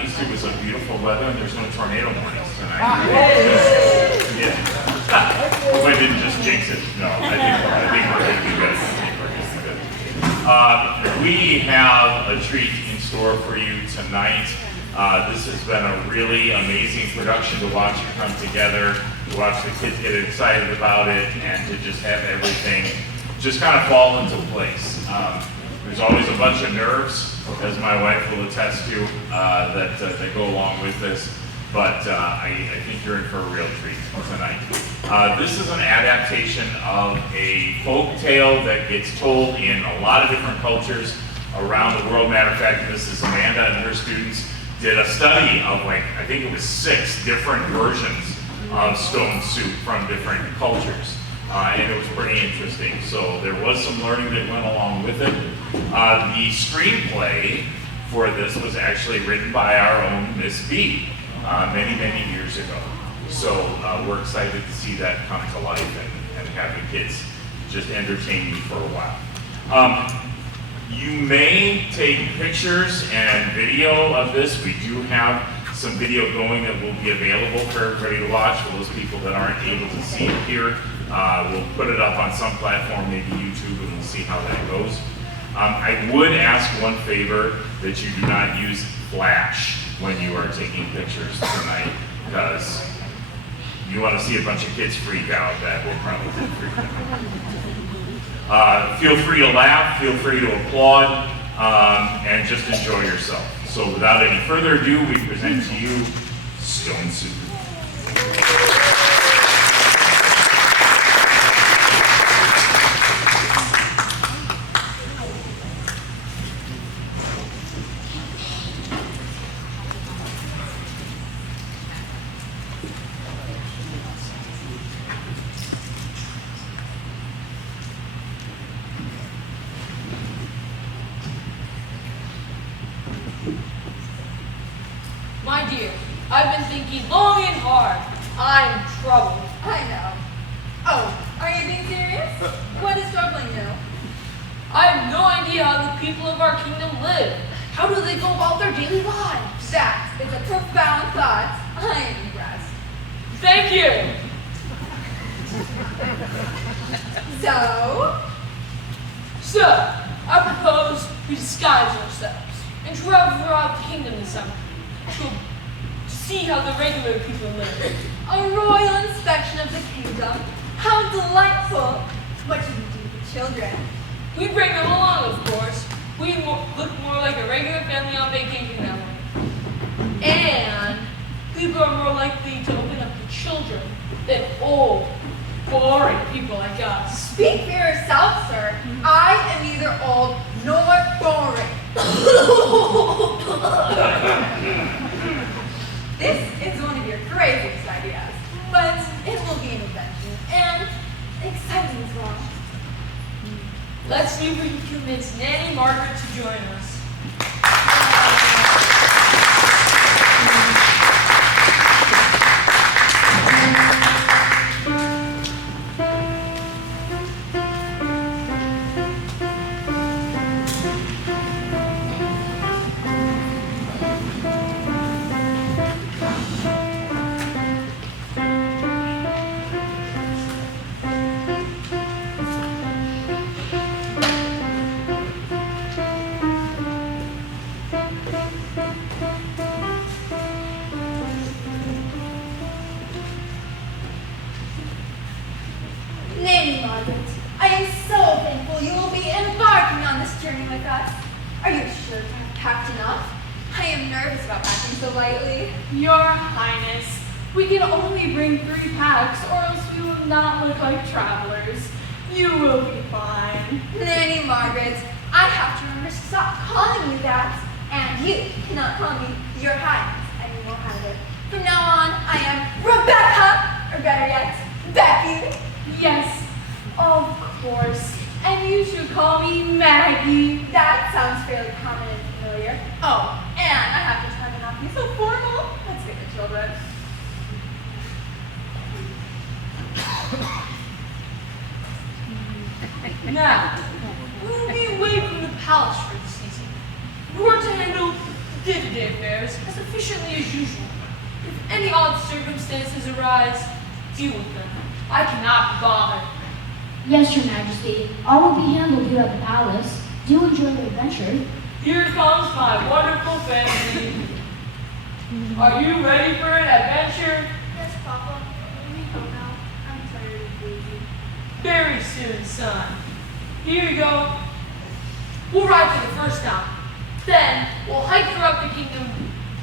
at least it was a beautiful weather and there's no tornado warnings tonight. Yeah. Hope I didn't just jinx it. No, I think we're going to be good. We have a treat in store for you tonight. This has been a really amazing production to watch it come together, to watch the kids get excited about it, and to just have everything just kind of fall into place. There's always a bunch of nerves, as my wife will attest to, that go along with this, but I think you're in for a real treat tonight. This is an adaptation of a folk tale that gets told in a lot of different cultures around the world. Matter of fact, Mrs. Amanda and her students did a study of, like, I think it was 6 different versions of stone soup from different cultures. And it was pretty interesting. So there was some learning that went along with it. The screenplay for this was actually written by our own Miss B many, many years ago. So we're excited to see that come to life and have the kids just entertain you for a while. You may take pictures and video of this. We do have some video going that will be available for everybody to watch. For those people that aren't able to see it here, we'll put it up on some platform, maybe YouTube, and we'll see how that goes. I would ask one favor, that you do not use flash when you are taking pictures tonight, because you want to see a bunch of kids freak out. That will probably freak out. Feel free to laugh, feel free to applaud, and just enjoy yourself. So without any further ado, we present to you Stone Soup. My dear, I've been thinking long and hard. I'm troubled. I know. Oh, are you being serious? What is troubling you? I have no idea how the people of our kingdom live. How do they go about their daily lives? That is a profound thought. I am impressed. Thank you. So, I propose we disguise ourselves and travel throughout the kingdom this summer to see how the regular people live. a royal inspection of the kingdom. How delightful. What should we do with the children? We bring them along, of course. We look more like a regular family on vacation that way. And people are more likely to open up to children than old, boring people like us. Speak for yourself, sir. I am neither old nor boring. This is one of your craziest ideas, but it will be an invention and exciting as well. Let's see if we can convince Nanny Margaret to join us. Nanny Margaret, I am so thankful you will be embarking on this journey with us. Are you sure to have packed enough? I am nervous about packing so lightly. Your Highness, we can only bring 3 packs, or else we will not look like travelers. You will be fine. Nanny Margaret, I have to remember to stop calling you that, and you cannot call me Your Highness anymore either. From now on, I am Rebecca, or better yet, Becky. Yes, of course. And you should call me Maggie. That sounds fairly common and familiar. Oh, and I have to try to not be so formal. Let's get the children. Now, we will be away from the palace for the season. We're to handle the dividend affairs as efficiently as usual. If any odd circumstances arise, deal with them. I cannot be bothered. Yes, Your Majesty. All will be handled here at the palace. Do enjoy the adventure. Here comes my wonderful family. Are you ready for an adventure? Yes, Papa. Let me go now. I'm tired of waiting. Very soon, son. Here you go. We'll ride to the first town. Then we'll hike throughout the kingdom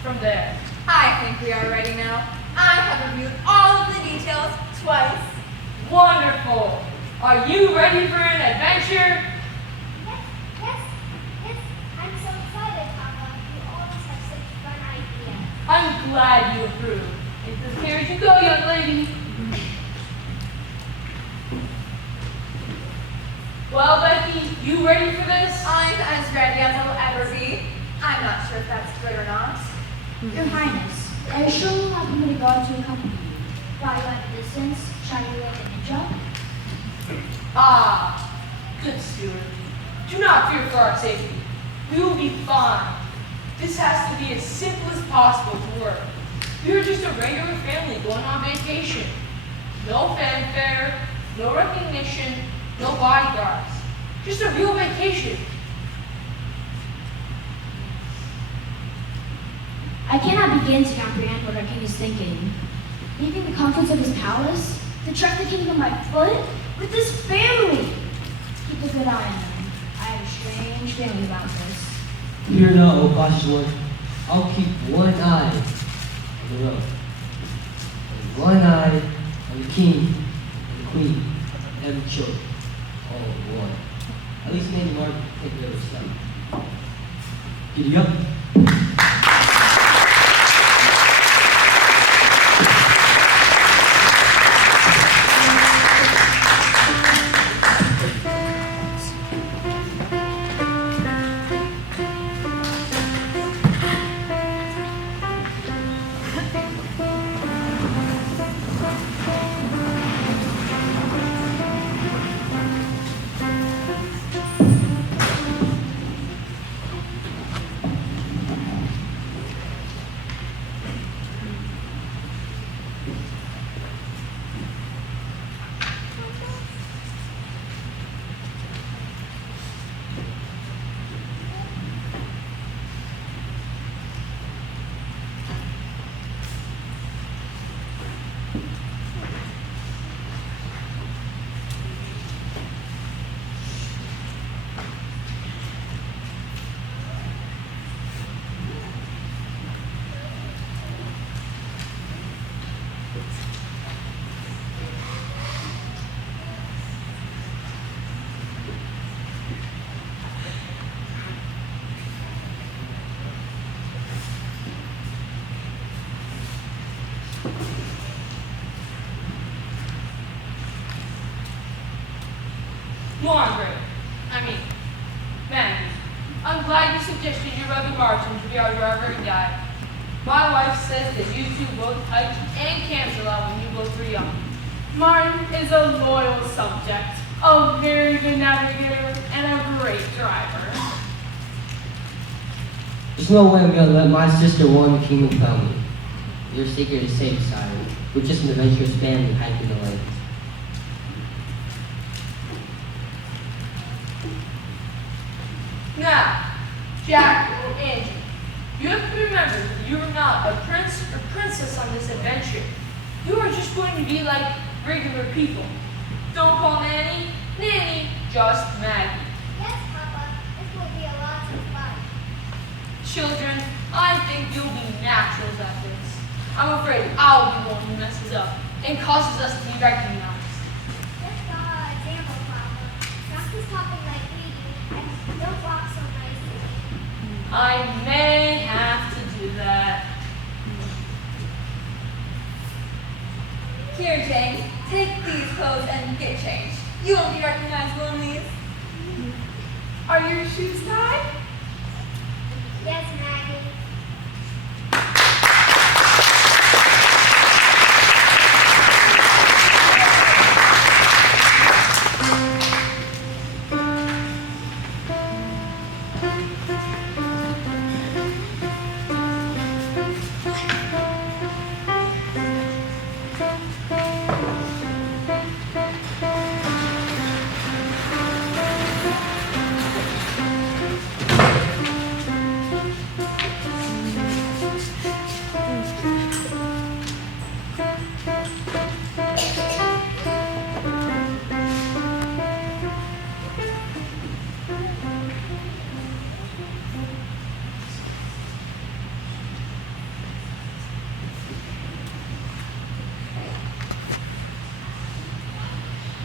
from there. I think we are ready now. I have reviewed all of the details twice. Wonderful. Are you ready for an adventure? Yes. I'm so excited, Papa. You always have such fun ideas. I'm glad you approve. Into the carriage you go, young lady. Well, Becky, you ready for this? I'm as ready as I'll ever be. I'm not sure if that's good or not. Your Highness, I assure you have permitted God to accompany you. While you at a distance, shiny like a ninja. Ah, good steward. Do not fear for our safety. We will be fine. This has to be as simple as possible to work. We are just a regular family going on vacation. No fanfare, no recognition, no bodyguards. Just a real vacation. I cannot begin to comprehend what our king is thinking. Leaving the comforts of his palace to trek the kingdom by foot with his family. Keep a good eye on them. I have a strange feeling about this. Fear not, O cautious one. I'll keep one eye on the road. And one eye on the king and the queen and the children. All in one. At least Lady Margaret can take care of herself. Giddy up. Margaret, Maggie, I'm glad you suggested your brother Martin to be our driver and guide. My wife says that you two both hiked and camped a lot when you both were young. Martin is a loyal subject, a very good navigator, and a great driver. There's no way I'm gonna let my sister warn the kingdom family. Your secret is safe, sire. We're just an adventurous family hiking the lanes. Now, Jack and Angie, you have to remember that you are not a prince or princess on this adventure. You are just going to be like regular people. Don't call Nanny, just Maggie. Yes, Papa. This will be a lot of fun. Children, I think you'll be naturals at this. I'm afraid I'll be the one who messes up and causes us to be recognized. Just example, Papa. Practice talking like we do and don't walk so nicely. I may have to do that. Here, Jane, take these clothes and get changed. You won't be recognizable in these. Are your shoes tied? Yes, Maggie.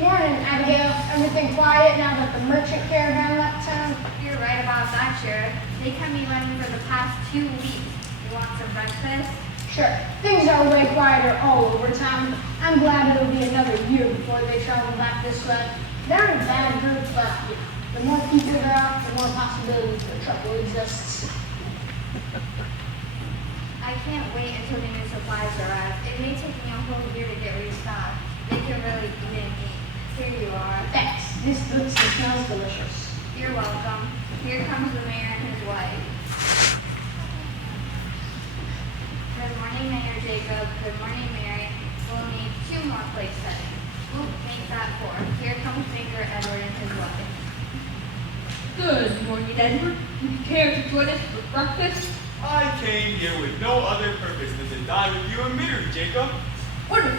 Morning, Abigail. Everything quiet now that the merchant caravan left town? You're right about that, Sheriff. They kept me running for the past 2 weeks. You want some breakfast? Sure. Things are way quieter all over town. I'm glad it'll be another year before they travel back this way. They're in bad groups, but the more people there are, the more possibilities for trouble exists. I can't wait until the new supplies arrive. It may take me a whole year to get restocked. They can really eat and eat. Here you are. Thanks. This looks and smells delicious. You're welcome. Here comes the mayor and his wife. Good morning, Mayor Jacob. Good morning, Mary. We'll need 2 more place settings. We'll make that 4. Here comes Maker Edward and his wife. Good morning, Edward. Would you care to join us for breakfast? I came here with no other purpose than to dine with you and Mary, Jacob. Wonderful.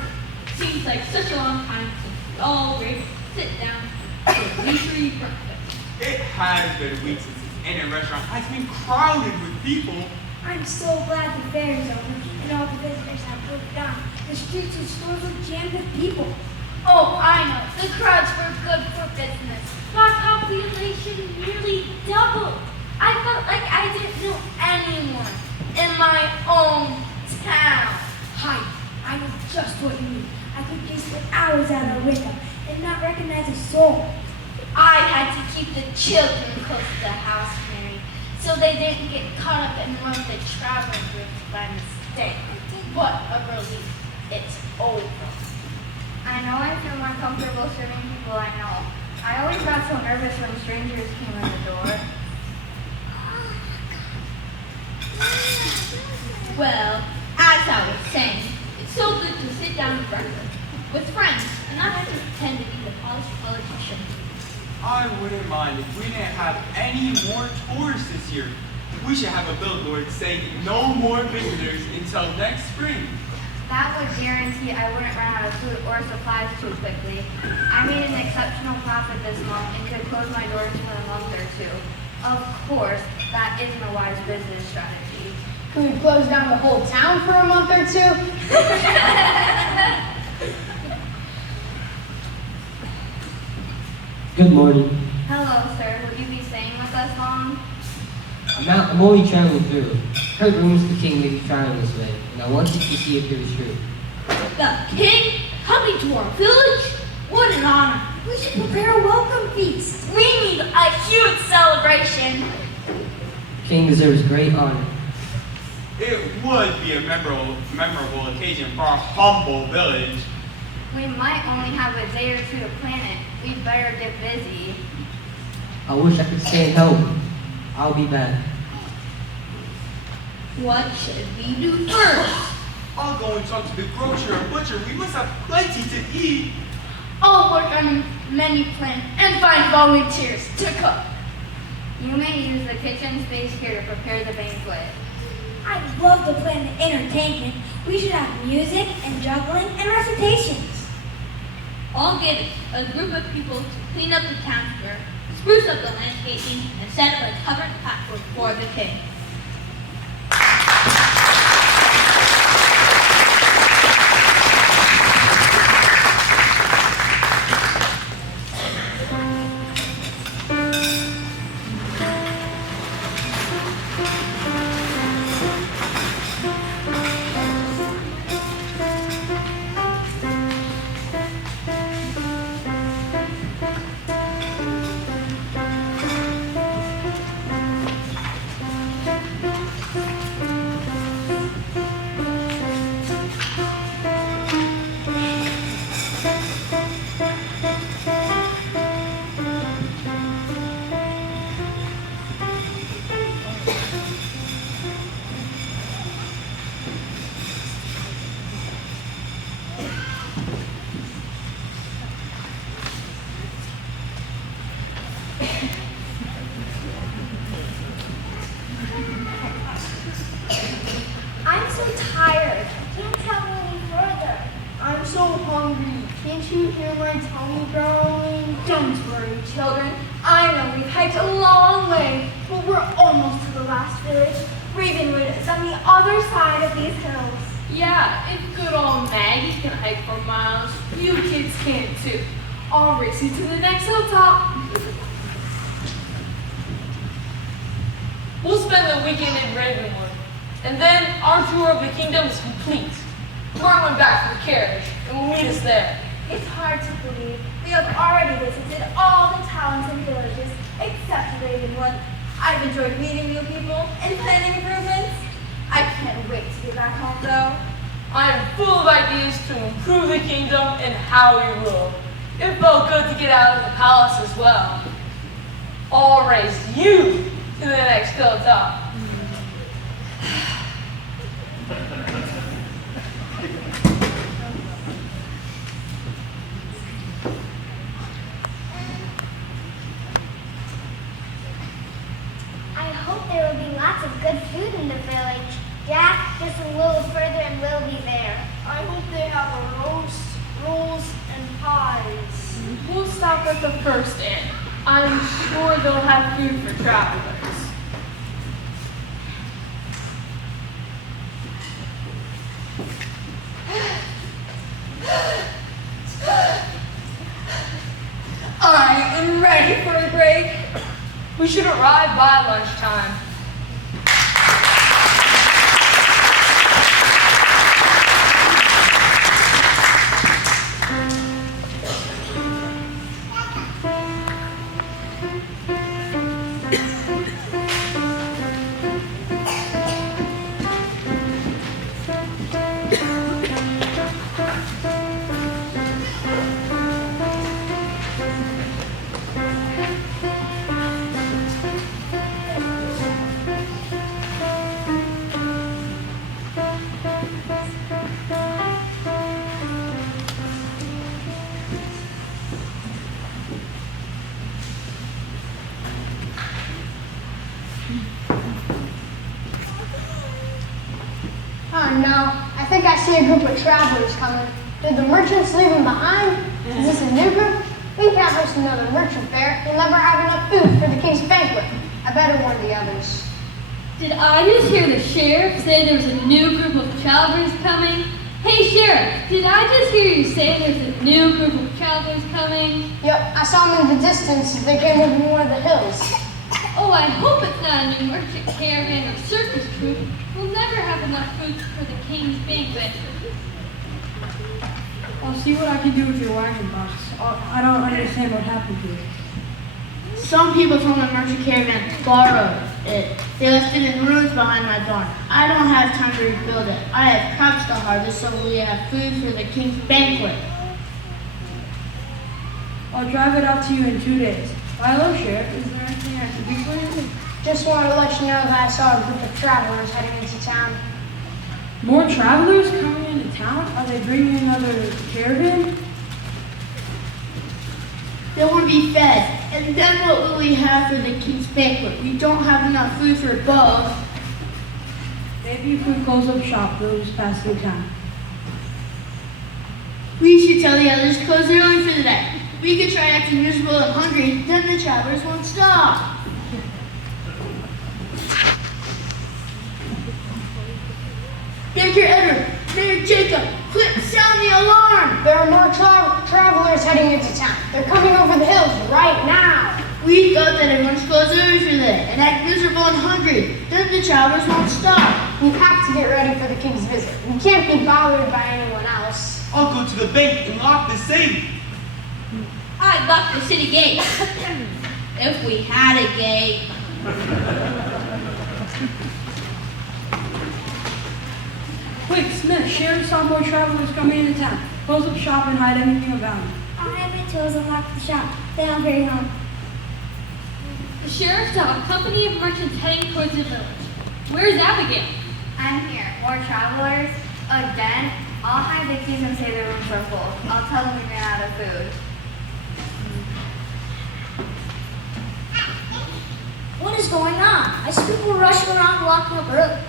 Seems like such a long time since we all were able to sit down for a leisurely breakfast. It has been weeks since this inn and restaurant has been crowded with people. I'm so glad the fair is over and all the visitors have moved on. The streets and stores are jammed with people. Oh, I know. The crowds were good for business. Our population nearly doubled. I felt like I didn't know anyone In my own town. Hi, I know just what you mean. I could gaze for hours out our window and not recognize a soul. I had to keep the children close to the house, Mary, so they didn't get caught up in one of the traveling groups by mistake. What a relief. It's over. I know I feel more comfortable serving people I know. I always got so nervous when strangers came in the door. Well, as I was saying, it's so good to sit down to breakfast with friends and not have to pretend to be the polished politician. I wouldn't mind if we didn't have any more tourists this year. We should have a billboard saying no more visitors until next spring. That would guarantee I wouldn't run out of food or supplies too quickly. I made an exceptional profit this month and could close my doors for a month or 2. Of course, that isn't a wise business strategy. Could we close down the whole town for a month or 2? Good morning. Hello, sir. Will you be staying with us long? I'm only traveling through. Heard rumors the king may be traveling this way, and I wanted to see if it was true. The king coming to our village? What an honor. We should prepare a welcome feast. We need a huge celebration. The king deserves great honor. It would be a memorable occasion for our humble village. We might only have a day or 2 to plan it. We'd better get busy. I wish I could stay and help. I'll be back. What should we do first? I'll go and talk to the grocer and butcher. We must have plenty to eat. I'll work on a menu plan and find volunteers to cook. You may use the kitchen space here to prepare the banquet. I'd love to plan the entertainment. We should have music and juggling and recitations. I'll get a group of people to clean up the town square, spruce up the landscaping, and set up a covered platform for the king. I'm so tired. I can't travel any further. I'm so hungry. Can't you hear my tummy growling? Don't worry, children. I know we've hiked a long way, but we're almost to the last village. Ravenwood is on the other side of these hills. Yeah, if good old Maggie can hike for miles, you kids can too. I'll race you to the next hilltop. We'll spend the weekend in Ravenwood, and then our tour of the kingdom is complete. Mark went back for the carriage, and will meet us there. It's hard to believe we have already visited all the towns and villages except Ravenwood. I've enjoyed meeting new people and planning improvements. I can't wait to get back home though. I am full of ideas to improve the kingdom and how we rule. It felt good to get out of the palace as well. I'll race you to the next hilltop. I hope there will be lots of good food in the village. Jack, just a little further and we'll be there. I hope they have a roast, rolls, and pies. We'll stop at the first inn. I'm sure they'll have food for travelers. I am ready for a break. We should arrive by lunchtime. Oh no, I think I see a group of travelers coming. Did the merchants leave them behind? Is this a new group? We can't host another merchant fair. We'll never have enough food for the king's banquet. I better warn the others. Did I just hear the sheriff say there was a new group of travelers coming? Hey sheriff, did I just hear you say there's a new group of travelers coming? Yep, I saw them in the distance. They came over one of the hills. Oh, I hope it's not a new merchant caravan or circus troupe. We'll never have enough food for the king's banquet. I'll see what I can do with your wagon box. I don't understand what happened to it. Some people from the merchant caravan borrowed it. They left it in ruins behind my barn. I don't have time to rebuild it. I have crops to harvest, so we have food for the king's banquet. I'll drive it out to you in 2 days. Hello, Sheriff. Is there anything I can do for you? Just wanted to let you know that I saw a group of travelers heading into town. More travelers coming into town? Are they bringing another caravan? They want to be fed. And then what will we have for the king's banquet? We don't have enough food for both. Maybe if we close up shop, they'll just pass through town. We should tell the others to close early for the day. We could try acting miserable and hungry, then the travelers won't stop. Baker Edward, Mayor Jacob, quick, sound the alarm! There are more travelers heading into town. They're coming over the hills right now. We thought that everyone should close early for the day and act miserable and hungry, then the travelers won't stop. We have to get ready for the king's visit. We can't be bothered by anyone else. I'll go to the bank and lock the safe. I'd lock the city gate. If we had a gate. Quick, Smith, Sheriff saw more travelers coming into town. Close up shop and hide anything of value. I'll have my tools and lock the shop. Then I'll hurry home. The sheriff saw a company of merchants heading towards the village. Where's Abigail? I'm here. More travelers? Again? I'll hide the keys and say the rooms are full. I'll tell them we ran out of food. What is going on? I see people rushing around locking up early.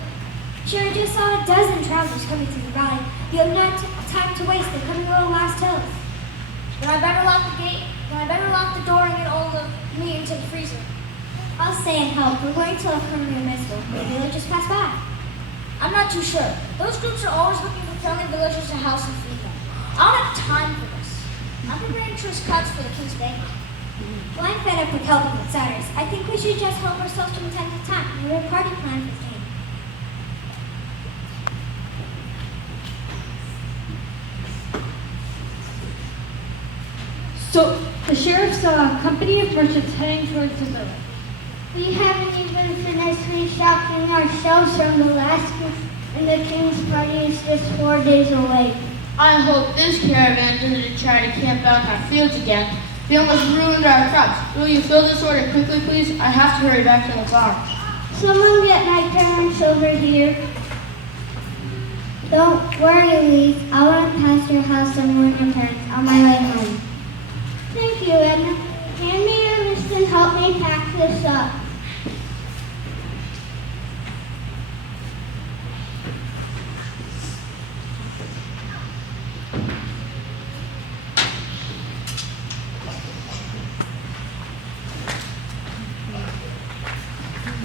Sure, I just saw a dozen travelers coming to the ride. You have no time to waste. They're coming over the last hills. Then I better lock the gate. Then I better lock the door and get all of me into the freezer. I'll stay and help. We're going to a criminal missile. Maybe they'll just pass by. I'm not too sure. Those groups are always looking for friendly villagers to house and feed them. I don't have time for this. I'm preparing choice cuts for the King's banquet. Well, I'm fed up with helping outsiders. I think we should just help ourselves from time to time. We have a party plan for the king. So the sheriff's company of merchants heading towards the village. We haven't even finished restocking ourselves from the last gift, and the king's party is just 4 days away. I hope this caravan doesn't try to camp out in our fields again. We almost ruined our crops. Will you fill this order quickly, please? I have to hurry back to the farm. Someone get my parents over here. Don't worry, Lee. I'll run past your house and warn your parents on my way home. Thank you, Edna. Hand me your list and help me pack this up.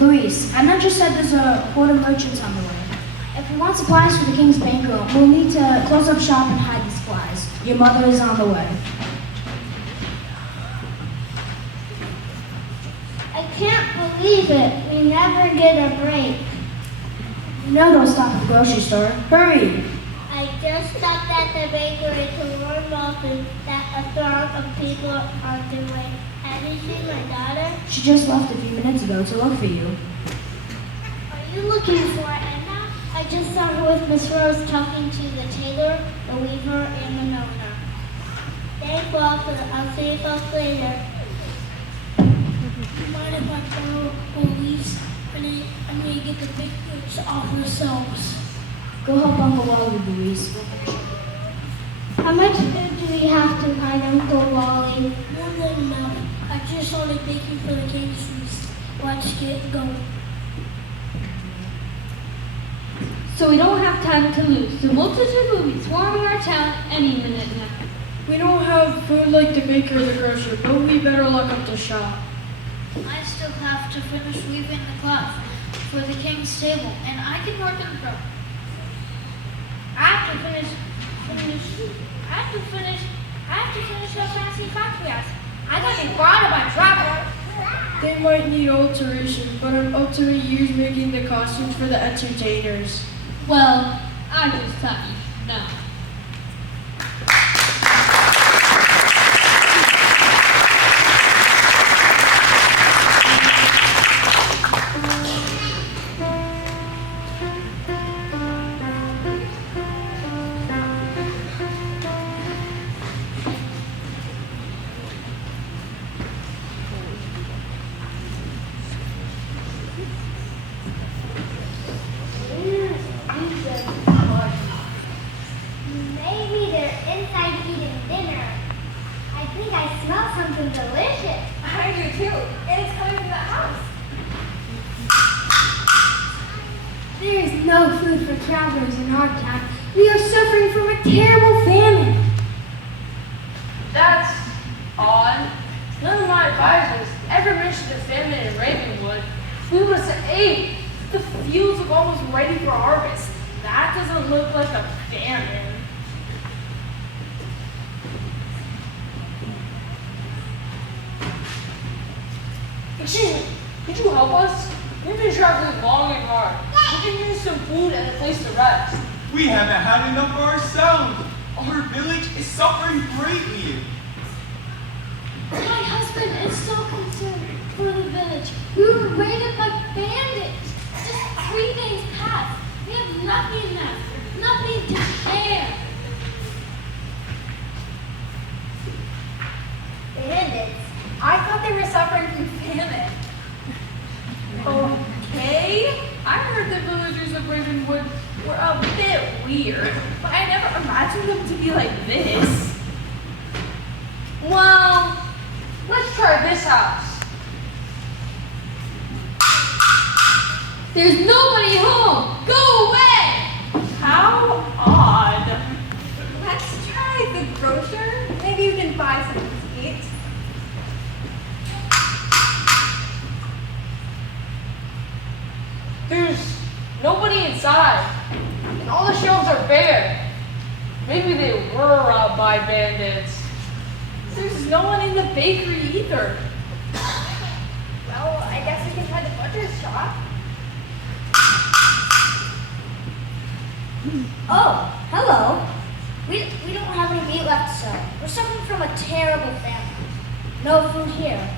Luis, Edna just said there's a horde of merchants on the way. If we want supplies for the king's banquet, we'll need to close up shop and hide the supplies. Your mother is on the way. I can't believe it. We never get a break. You know don't stop at the grocery store. Hurry! I just stopped at the bakery to warn Walton that a throng of people are on their way. Have you seen my daughter? She just left a few minutes ago to look for you. Are you looking for Edna? I just saw her with Miss Rose talking to the tailor, the weaver, and the milliner. Thank Walton. I'll see you folks later. Mind if I borrow police? I need to get the big goods off ourselves. Go help Uncle Wally, Luis. How much food do we have to hide, Uncle Wally? More than enough. I just started baking for the king's feast. Let's get going. So we don't have time to lose. The multitude will be swarming our town any minute now. We don't have food like the baker or the grocer, but we better lock up the shop. I still have to finish weaving the cloth for the king's table, and I can work in the pro. I have to finish the fancy factories. I got me brought by travel. They might need alteration, but I'm up to 8 years making the costumes for the entertainers. Well, I just thought you should know. Maybe they're inside eating dinner. I think I smell something delicious. I do too. And it's coming from the house. There is no food for travelers in our town. We are suffering from a terrible famine. That's odd. None of my advisors ever mentioned a famine in Ravenwood. We must have ate. The fields are almost ready for harvest. That doesn't look like a famine. Excuse me, could you help us? We've been traveling long and hard. We can use some food and a place to rest. We haven't had enough for ourselves. Our village is suffering greatly. My husband is so concerned for the village. We were raided by bandits. Just 3 days passed. We have nothing left. Nothing to share. Bandits? I thought they were suffering from famine. Okay. I heard the villagers of Ravenwood were a bit weird, but I never imagined them to be like this. Well, let's try this house. There's nobody home! Go away! How odd. Let's try the grocer. Maybe we can buy something to eat. There's nobody inside, and all the shelves are bare. Maybe they were robbed by bandits. There's no one in the bakery either. Well, I guess we can try the butcher's shop. Oh, hello. We don't have any meat left to sell. We're suffering from a terrible famine. No food here.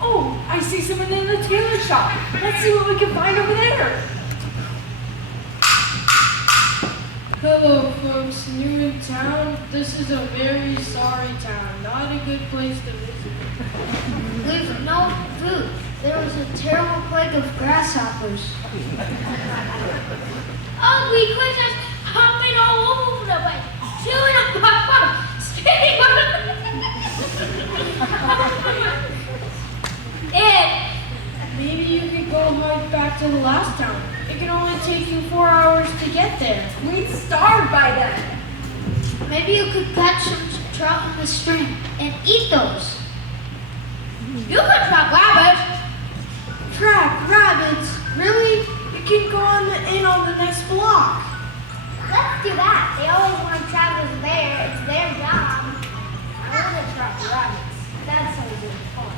Oh, I see someone in the tailor shop. Let's see what we can find over there. Hello, folks. New in town? This is a very sorry town. Not a good place to visit. There's no food. There was a terrible plague of grasshoppers. Ugly creatures hopping all over the place, chewing up my butt, spitting on it. Maybe you could go hike back to the last town. It can only take you 4 hours to get there. We'd starve by then. Maybe you could catch some trout in the stream and eat those. You could trap rabbits. Track rabbits? Really? You can go in on the next block. Let's do that. They always want travelers there. It's their job. I want to trap rabbits. That sounds really fun.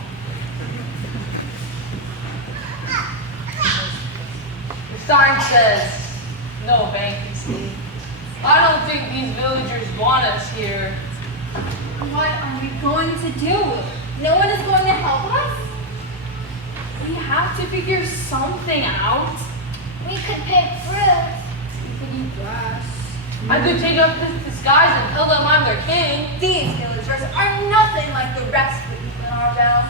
The sign says, no vacancy. I don't think these villagers want us here. What are we going to do? No one is going to help us? We have to figure something out. We could pick fruit. We could eat grass. I could take up this disguise and tell them I'm their king. These villagers are nothing like the rest of the people in our valley.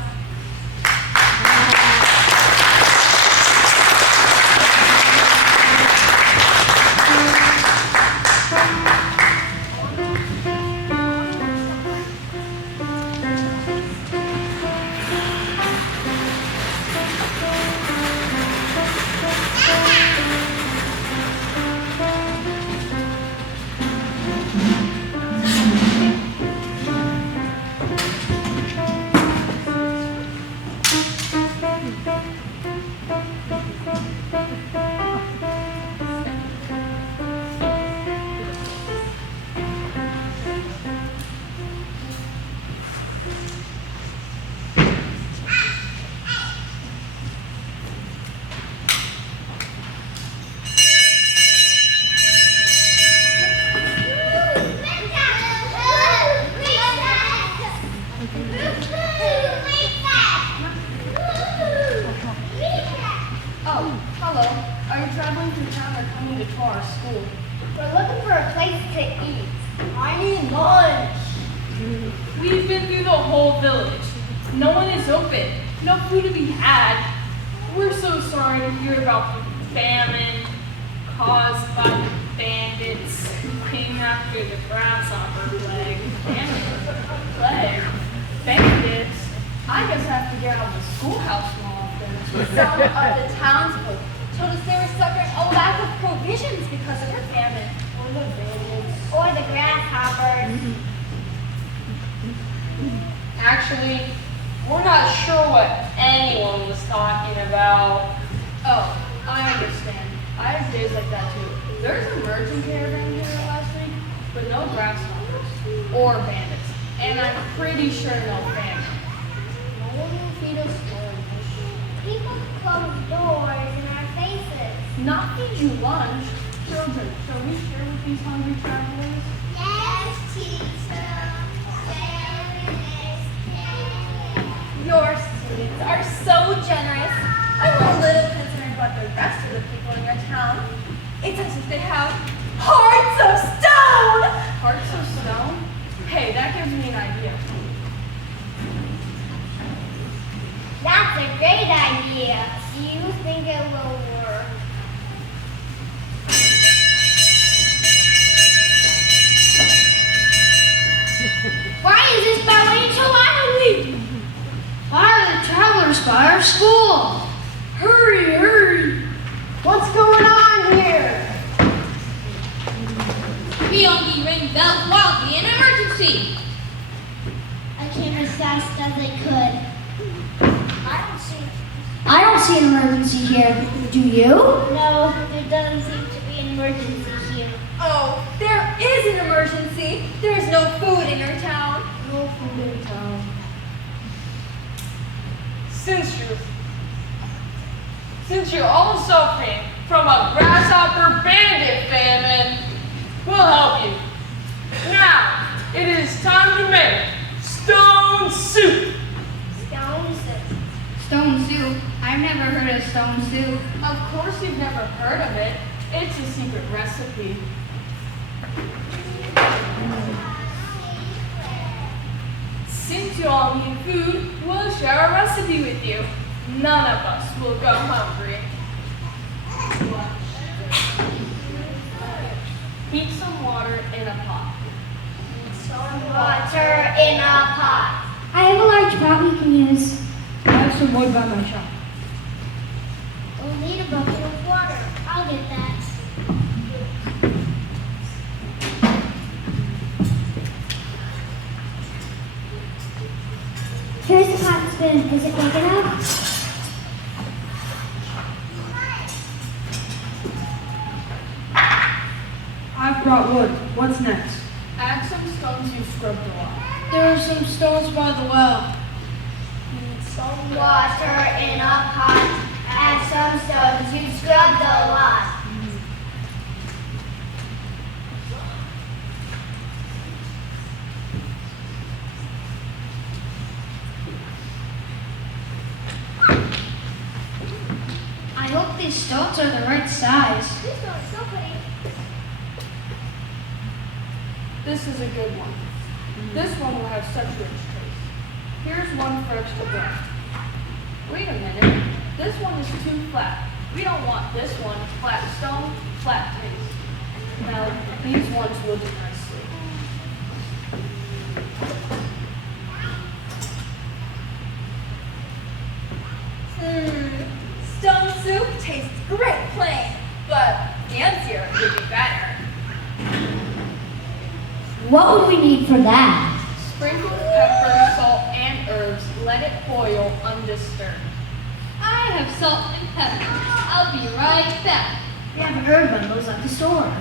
We're looking for a place to eat. I need lunch. We've been through the whole village. No one is open. No food to be had. We're so sorry to hear about the famine caused by the bandits who came after the grasshopper plague. Plague? Bandits? I guess I have to get out of the schoolhouse more often. Some of the townsfolk told us they were suffering a lack of provisions because of the famine. Or the bandits. Or the grasshoppers. Actually, we're not sure what anyone was talking about. Oh, I understand. I have days like that too. There's a merchant caravan here last week, but no grasshoppers or bandits. And I'm pretty sure no famine. No one will feed us lunch. People close doors in our faces. Not feed you lunch. Children, shall we share with these hungry travelers? Yes, teacher. Your students are so generous. I'm a little concerned about the rest of the people in your town. It's as if they have hearts of stone! Hearts of stone? Hey, that gives me an idea. That's a great idea. Do you think it will work? Why is this ballet so loudly? Why are the travelers by our school? Hurry, hurry! What's going on here? We only ring bells wildly in emergency. I came as fast as I could. I don't see an emergency here. Do you? No, there doesn't seem to be an emergency here. Oh, there is an emergency. There is no food in your town. No food in town. Since you're all suffering from a grasshopper bandit famine, we'll help you. Now, it is time to make stone soup. Stone soup. Stone soup? I've never heard of stone soup. Of course you've never heard of it. It's a secret recipe. Since you all need food, we'll share a recipe with you. None of us will go hungry. Heat some water in a pot. Some water in a pot. I have a large pot we can use. I have some wood by my shop. We'll need a bucket of water. I'll get that. Here's the pot and spoon. Is it big enough? I've brought wood. What's next? Add some stones you've scrubbed a lot. There are some stones by the well. Some water in a pot. Add some stones you scrubbed a lot. I hope these stones are the right size. This one is so pretty. This is a good one. This one will have such rich taste. Here's one for extra breath. Wait a minute. This one is too flat. We don't want this one. Flat stone, flat taste. Now, these ones will do nicely. Stone soup tastes great plain, but fancier would be better. What would we need for that? Sprinkle pepper, salt, and herbs. Let it boil undisturbed. I have salt and pepper. I'll be right back. We have herb bundles at the store.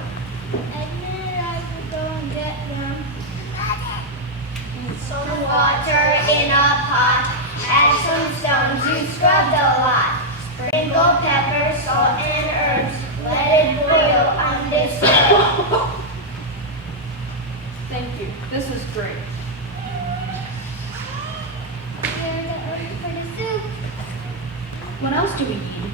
Admit I will go and get them. Some water in a pot. Add some stones you scrubbed a lot. Sprinkle pepper, salt, and herbs. Let it boil undisturbed. Thank you. This is great. Here are the herbs for the soup. What else do we need?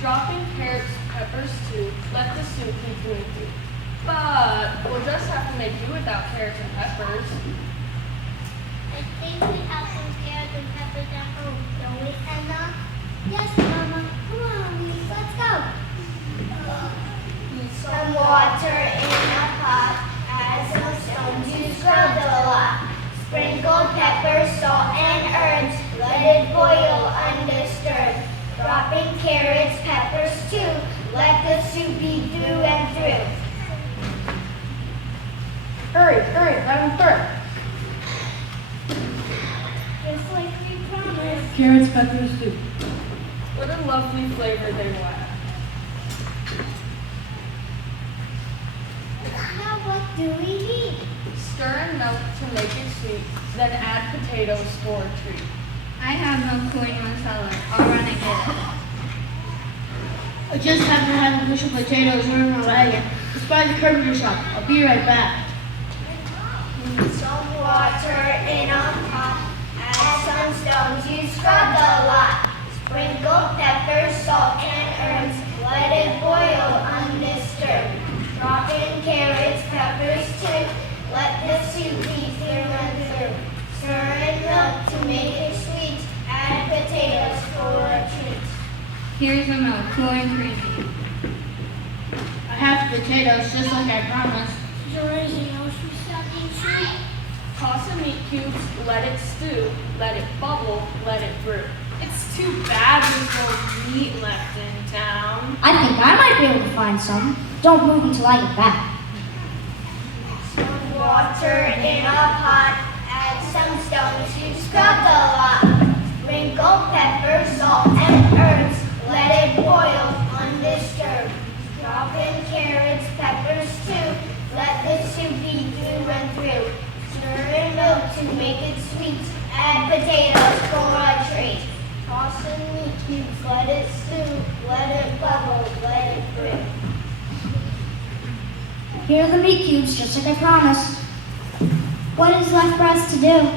Drop in carrots, peppers too. Let the soup keep doing too. But we'll just have to make do without carrots and peppers. I think we have some carrots and peppers at home, don't we, Emma? Yes, Mama. Come on, Elise, let's go. Some water in a pot. Add some stones you scrubbed a lot. Sprinkle pepper, salt, and herbs. Let it boil undisturbed. Drop in carrots, peppers too. Let the soup be through and through. Hurry, let him through. Just like we promised. Carrots, peppers, soup. What a lovely flavor they will add. Now what do we need? Stir in milk to make it sweet, then add potatoes for a treat. I have milk cooling in the cellar. I'll run and get it. I just happen to have a bushel of potatoes in my wagon. It's by the carpenter shop. I'll be right back. Some water in a pot. Add some stones you scrubbed a lot. Sprinkle pepper, salt, and herbs. Let it boil undisturbed. Drop in carrots, peppers too. Let the soup be through and through. Stir in milk to make it sweet. Add potatoes for a treat. Here's the milk, cool and creamy. I have potatoes just like I promised. Toss in meat cubes, let it stew, let it bubble, let it brew. It's too bad there's no meat left in town. I think I might be able to find some. Don't move until I get back. Some water in a pot. Add some stones you scrubbed a lot. Sprinkle pepper, salt, and herbs. Let it boil undisturbed. Drop in carrots, peppers let it stew, let it bubble, let it brew. Here are the meat cubes, just like I promised. What is left for us to do?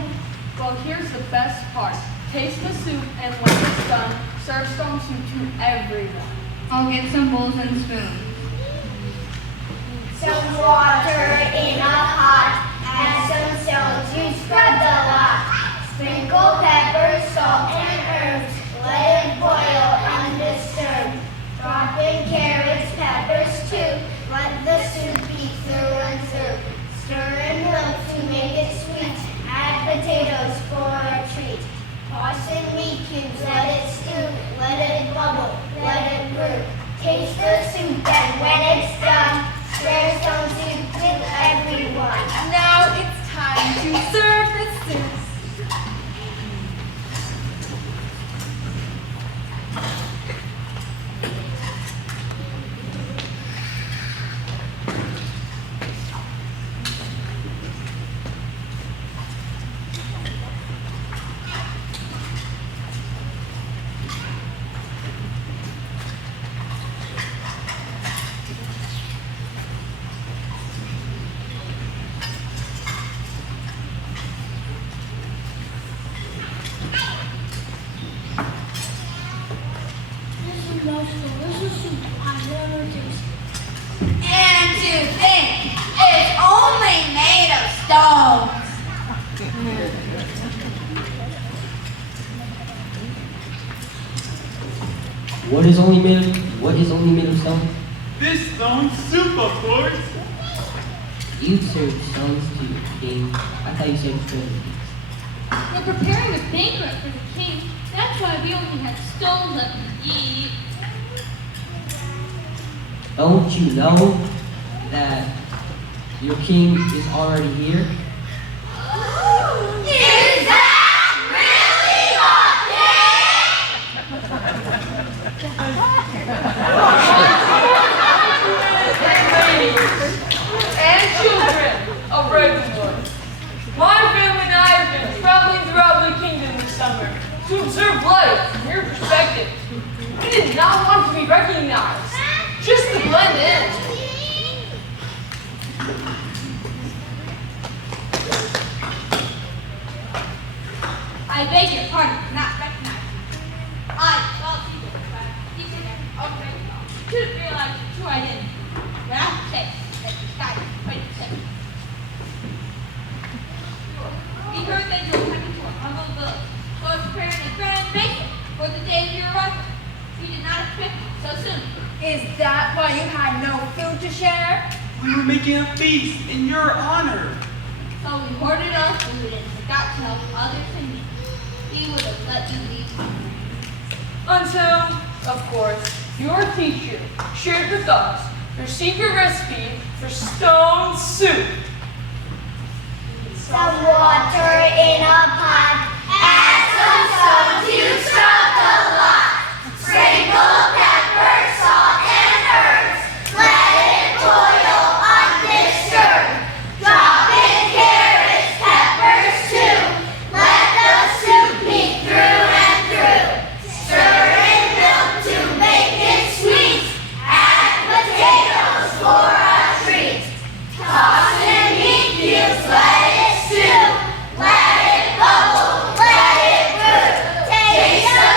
Well, here's the best part. Taste the soup, and when it's done, serve stone soup to everyone. I'll get some bowls and spoons. Some water in a pot, and some stones you scrub the lot. Sprinkle pepper, salt, and herbs, let it boil undisturbed. Drop in carrots, peppers too, let the soup be through and through. Stir in milk to make it sweet, add potatoes for a treat. Toss in meat cubes, let it stew, let it bubble, let it brew. Taste the soup, and when it's done, share some soup with everyone. Now it's time to serve the soup. And to think, it's only made of stones. What is only made of stone? This stone soup, of course. You serve stones to the king. I thought you served stones. We're preparing a banquet for the king. That's why we only have stones left to eat. Don't you know that your king is already here? Is that really And children of Ravenwood. My family and I have been traveling throughout the kingdom this summer to observe life from your perspective. We did not want to be recognized, just to blend in. I beg your pardon for not recognizing you. Well, you can okay. Should have realized it's true identity. But I have to say that this guy is quite simple. We heard that you were coming to our humble village, so I was preparing a grand banquet for the day of your arrival. We did not expect you so soon. Is that why you had no food to share? We were making a feast in your honor. So we hoarded our food and forgot to help others in need. We would have let you leave hungry. Until, of course, your teacher shared with us your secret recipe for stone soup. Some water in a pot, add some stones you scrub the lot. Sprinkle pepper, salt, and herbs, let it boil undisturbed. Drop in carrots, peppers too, let the soup be through and through. Stir in milk to make it sweet, add potatoes for a treat. Toss in meat cubes, let it stew, let it bubble, let it brew. Taste the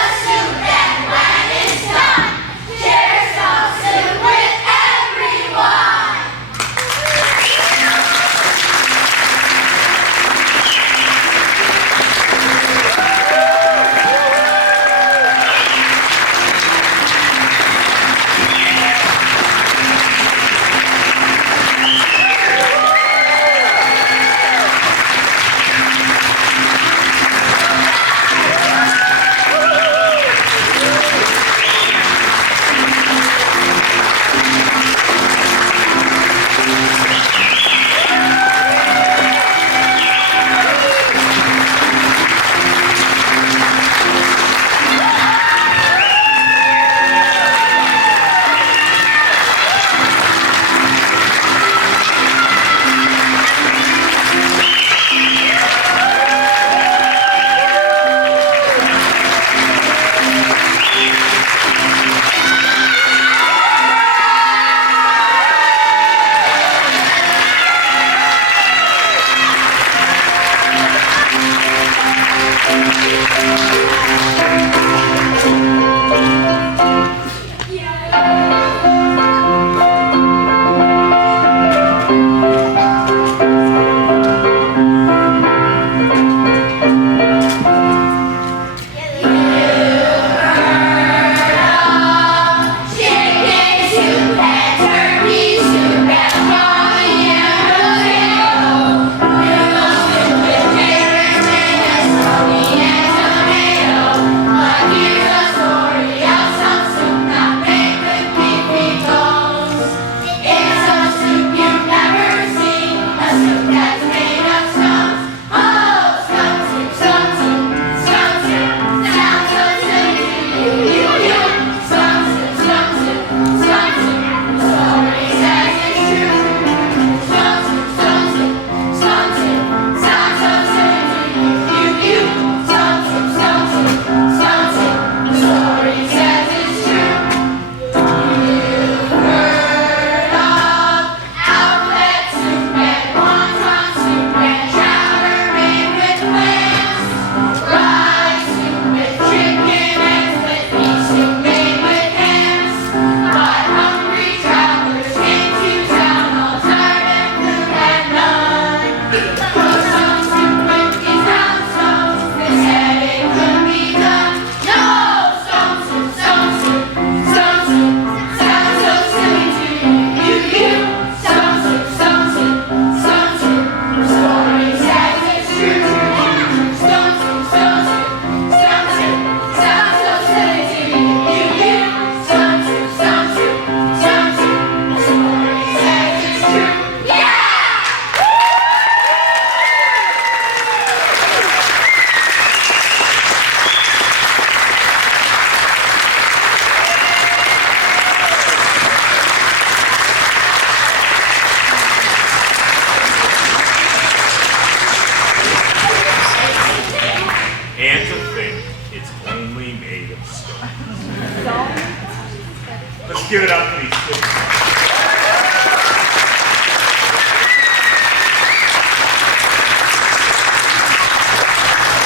give it up for these kids.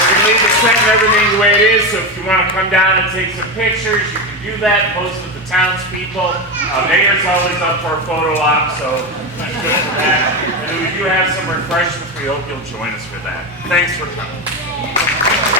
We're going to leave the set and everything the way it is, so if you want to come down and take some pictures, you can do that, post with the townspeople. Mayor's always up for a photo op, so that's good for that. And we do have some refreshments. We hope you'll join us for that. Thanks for coming.